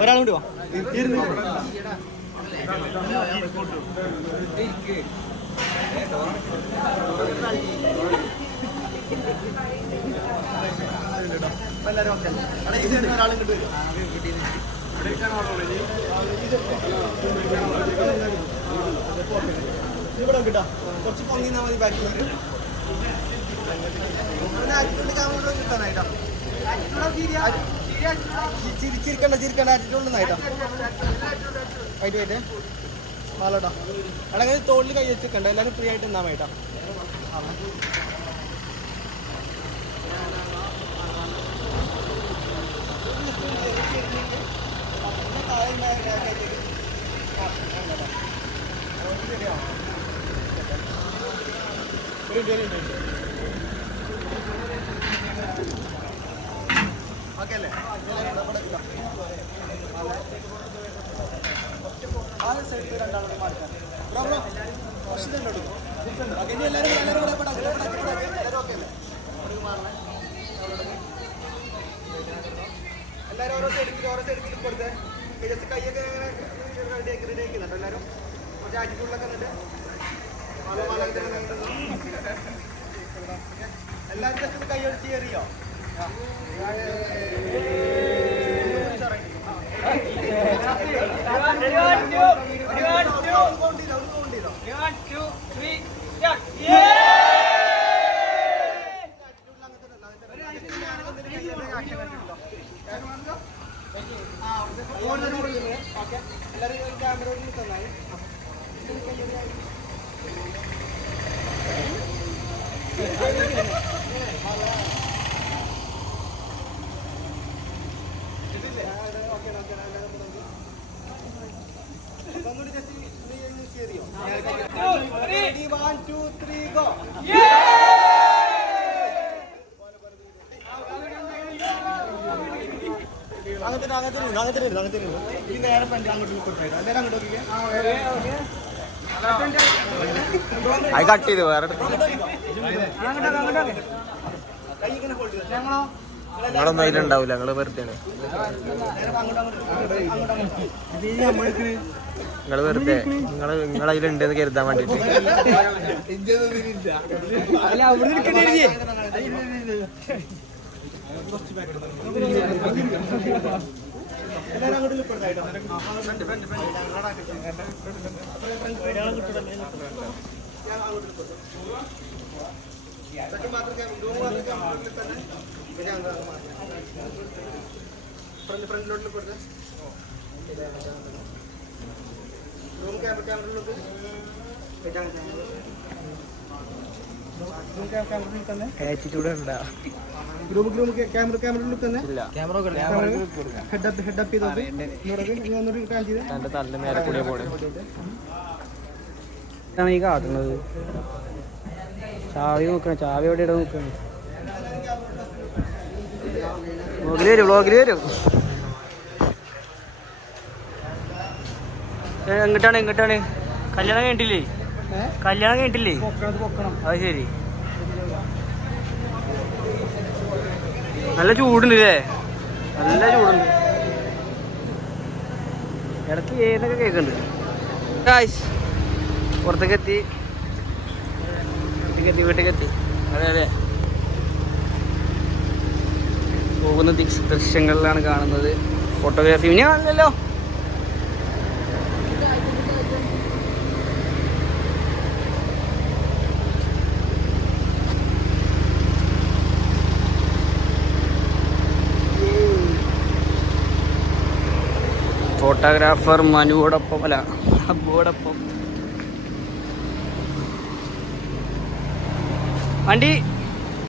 ഒരാളും കൂടി വാ. എല്ലാരും ഒരാളും കിട്ടും. ഇവിടെ കിട്ടാ കുറച്ച് പൊങ്ങിന്നാ മതി. ബാക്കി കിട്ടാനായിട്ടാ ചിരിക്കണ്ട ആറ്റിട്ടുണ്ടെന്നായിട്ടാ ആയിട്ട് പോയിട്ടേ മാലോട്ടാ. അവിടെ തോളിൽ കൈ വെച്ചിക്കണ്ട. എല്ലാവരും ഫ്രീ ആയിട്ട് നിന്നാ വേട്ടാ. ഓക്കെ അല്ലേ? ആ സൈഡിൽ രണ്ടാളും മാറ്റാം. ബ്രോ പ്രശ്നമുണ്ടോ? ഓക്കെ, ഇനി എല്ലാവരും എല്ലാവരും ഓക്കെ അല്ലേ? എല്ലാവരും ഓരോ സൈഡിൽ കൊടുത്ത് ജസ്റ്റ് കൈയൊക്കെ ഇങ്ങനെ റെഡി ആക്കുന്നുണ്ട്. എല്ലാവരും കുറച്ച് ആറ്റിറ്റ്യൂഡിലൊക്കെ എന്നിട്ട് എല്ലാവരും ജസ്റ്റ് കൈ അടിച്ച് കയറിയോ? എല്ലാവരും ക്യാമറ തന്നായി. ഒന്നുകൂടി ജസ്റ്റ് കയറിയോ? 1 2 3 ഗോ. അങ്ങനത്തെ നേരെ ഫ്രണ്ട് അങ്ങോട്ട് കൊടുത്തായിരുന്നു. എല്ലാവരും അങ്ങോട്ട് നോക്കിക്കേ. അത് കട്ട് ചെയ്ത് വേറെ നിങ്ങളൊന്നും അതിലുണ്ടാവില്ല. നിങ്ങള് വെറുതെ നിങ്ങള് വെറുതെ നിങ്ങളതിലുണ്ടെന്ന് കരുതാൻ വേണ്ടിട്ട്. എല്ലാവരും അങ്ങോട്ട് ഫ്രണ്ടിലോട്ട് കൊടുത്ത് റൂം ക്യാമറയിലോട്ട് ആറ്റിറ്റ്യൂഡ് ഉണ്ടാ. ക്യാമറയിലോട്ട് തന്നെ ഹെഡപ്പ് ചെയ്തോ. എന്റെ തല്ല നേരെ കൂടെ പോണേ ഈ കാട്ടുന്നത്. ചാവി നോക്കണം. ചാവി എവിടെ ഇട നോക്കണം. വ്ളോഗില് വരും. എങ്ങോട്ടാണ് കല്യാണം കഴിഞ്ഞിട്ടില്ലേ? അത് ശരി. നല്ല ചൂടുണ്ട് അല്ലേ? നല്ല ചൂടുണ്ട്. ഇടയ്ക്ക് ഏതൊക്കെ കേൾക്കുന്നുണ്ട്. പുറത്തേക്കെത്തി. വീട്ടിലെത്തി. അതെ പോകുന്ന ദൃശ്യങ്ങളിലാണ് കാണുന്നത്. ഫോട്ടോഗ്രാഫി ഇനി കാണില്ലല്ലോ. ഫോട്ടോഗ്രാഫർ മനുവോടൊപ്പം അല്ല അബുവോടൊപ്പം വണ്ടി